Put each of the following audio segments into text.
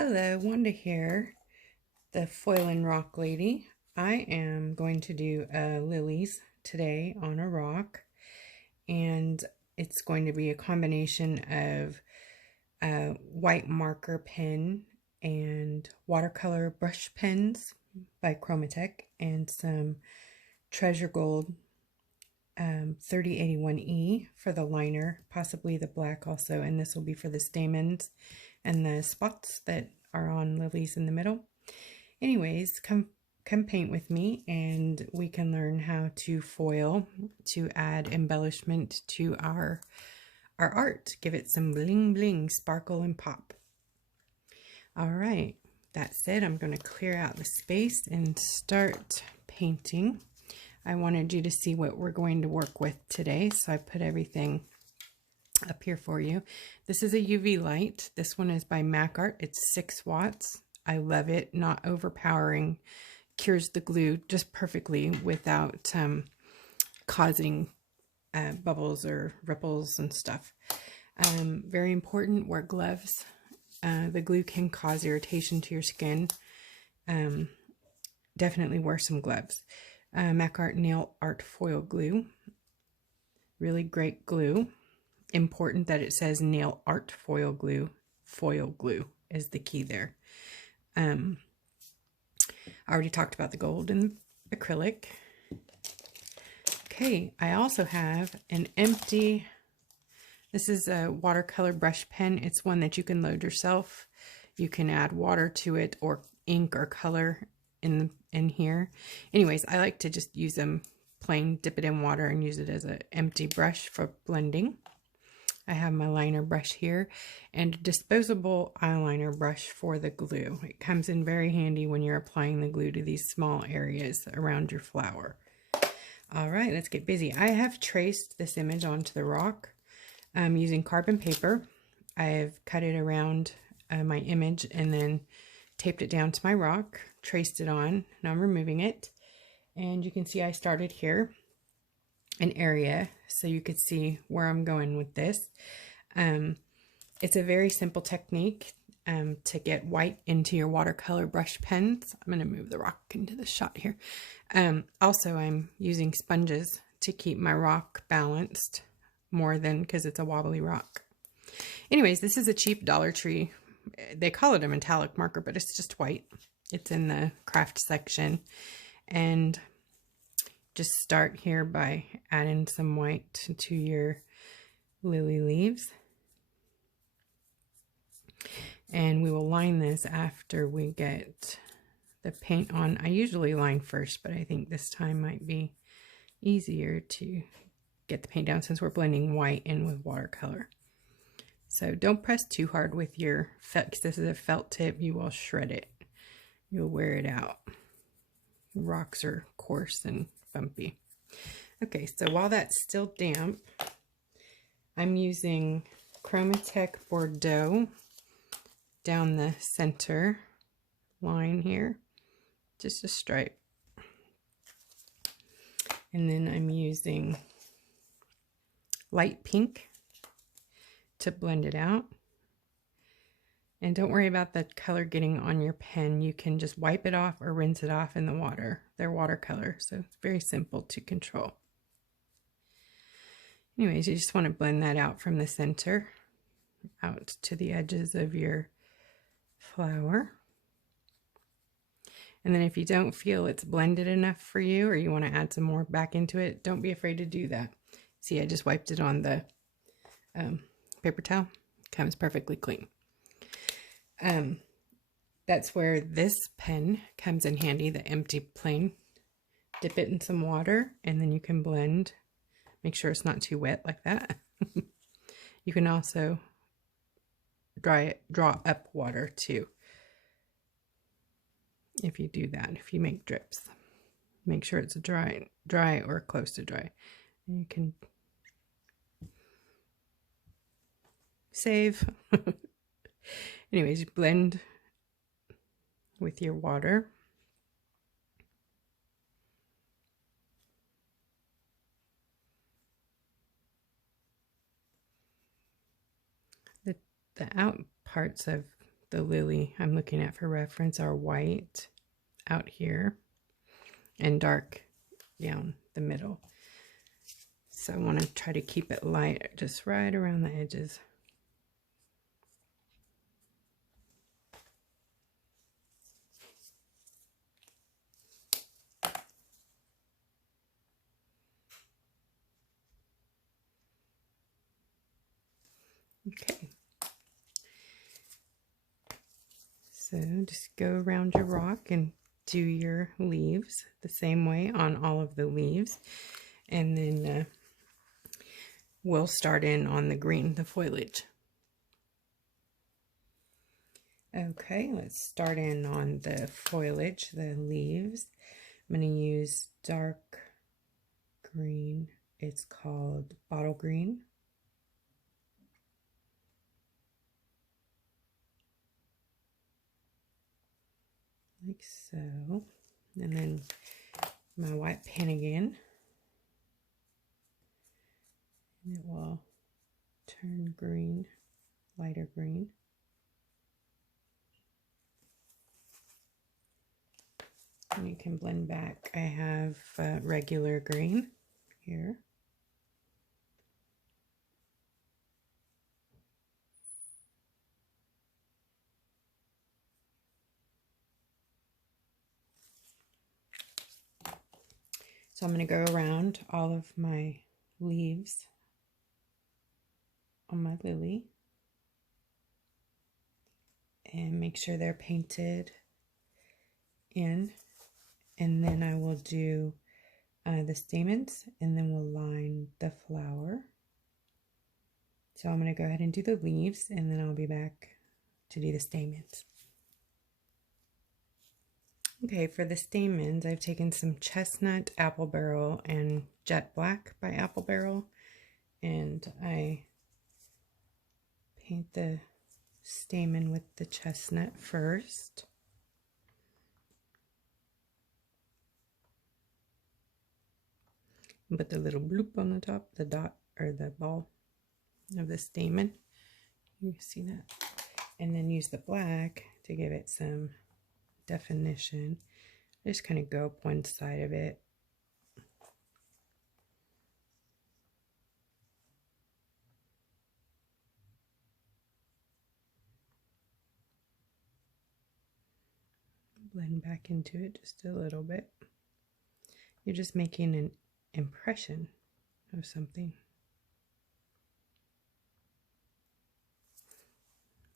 Hello, Wanda here, the Foil and Rock Lady. I am going to do lilies today on a rock, and it's going to be a combination of a white marker pen and watercolor brush pens by Chromatech and some Treasure Gold 3081E for the liner, possibly the black also, and this will be for the stamens and the spots that are on lilies in the middle. Anyways, come paint with me and we can learn how to foil to add embellishment to our art. Give it some bling bling, sparkle and pop. All right, that said, I'm going to clear out the space and start painting. I wanted you to see what we're going to work with today, so I put everything up here for you. This is a UV light. This one is by Mac Art. It's 6 watts. I love it. Not overpowering. Cures the glue just perfectly without causing bubbles or ripples and stuff. Very important, wear gloves. The glue can cause irritation to your skin. Definitely wear some gloves. Mac Art Nail Art Foil Glue. Really great glue. Important that it says Nail Art Foil Glue. Foil glue is the key there. I already talked about the gold and acrylic. Okay, I also have an empty, this is a watercolor brush pen. It's one that you can load yourself. You can add water to it or ink or color in here. Anyways, I like to just use them plain, dip it in water and use it as an empty brush for blending. I have my liner brush here and a disposable eyeliner brush for the glue. It comes in very handy when you're applying the glue to these small areas around your flower. All right, let's get busy. I have traced this image onto the rock using carbon paper. I have cut it around my image and then taped it down to my rock, traced it on. Now I'm removing it. And you can see I started here, an area, so you could see where I'm going with this. It's a very simple technique to get white into your watercolor brush pens. I'm going to move the rock into the shot here. Also, I'm using sponges to keep my rock balanced more than because it's a wobbly rock. Anyways, this is a cheap Dollar Tree. They call it a metallic marker, but it's just white. It's in the craft section. And just start here by adding some white to your lily leaves. And we will line this after we get the paint on. I usually line first, but I think this time might be easier to get the paint down since we're blending white in with watercolor. So don't press too hard with your felt, because this is a felt tip. You will shred it. You'll wear it out. Rocks are coarse and bumpy. Okay, so while that's still damp, I'm using Chromatech Bordeaux down the center line here, just a stripe. And then I'm using light pink to blend it out. And don't worry about the color getting on your pen. You can just wipe it off or rinse it off in the water. They're watercolor, so it's very simple to control. Anyways, you just want to blend that out from the center out to the edges of your flower. And then if you don't feel it's blended enough for you or you want to add some more back into it, don't be afraid to do that. See, I just wiped it on the paper towel. Comes perfectly clean. That's where this pen comes in handy, the empty plane. Dip it in some water and then you can blend. Make sure it's not too wet like that. You can also draw up water too. If you do that, if you make drips, make sure it's dry or close to dry. And you can save. Anyways, you blend with your water. The out parts of the lily I'm looking at for reference are white out here and dark down the middle. So I want to try to keep it light just right around the edges. Okay. So just go around your rock and do your leaves the same way on all of the leaves. And then we'll start in on the green, the foliage. Okay, let's start in on the foliage, the leaves. I'm going to use dark green. It's called bottle green. Like so. And then my white pen again. And it will turn green, lighter green. And you can blend back. I have regular green here. So I'm going to go around all of my leaves on my lily and make sure they're painted in. And then I will do the stamens, and then we'll line the flower. So I'm going to go ahead and do the leaves, and then I'll be back to do the stamens. Okay, for the stamens, I've taken some chestnut, apple barrel, and jet black by apple barrel, and I paint the stamen with the chestnut first. Put the little bloop on the top, the dot or the ball of the stamen. You see that? And then use the black to give it some definition. Just kind of go up one side of it. Blend back into it just a little bit. You're just making an impression of something.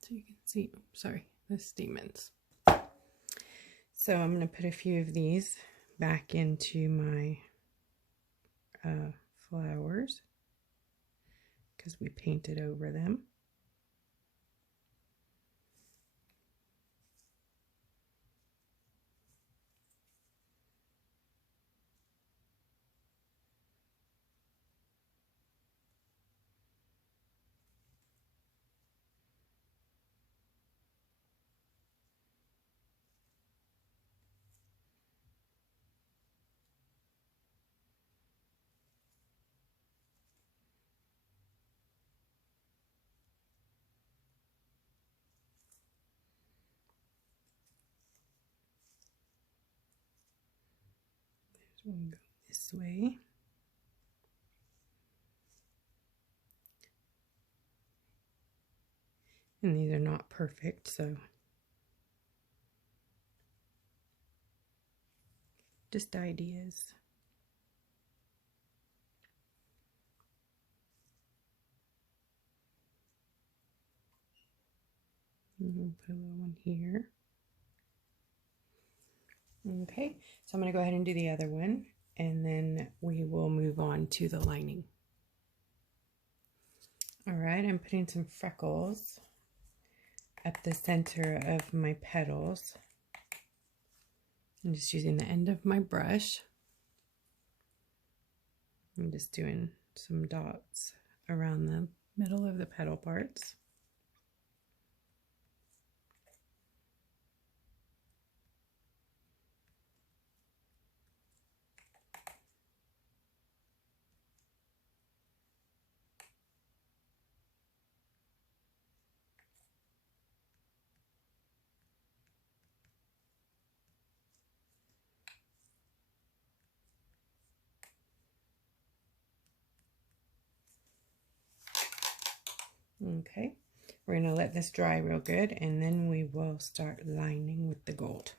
So you can see, sorry, the stamens. So I'm going to put a few of these back into my flowers because we painted over them. One go this way. And these are not perfect, so just ideas. And put a little one here. Okay, so I'm going to go ahead and do the other one, and then we will move on to the lining. All right, I'm putting some freckles at the center of my petals. I'm just using the end of my brush. I'm just doing some dots around the middle of the petal parts. Okay, we're going to let this dry real good, and then we will start lining with the gold.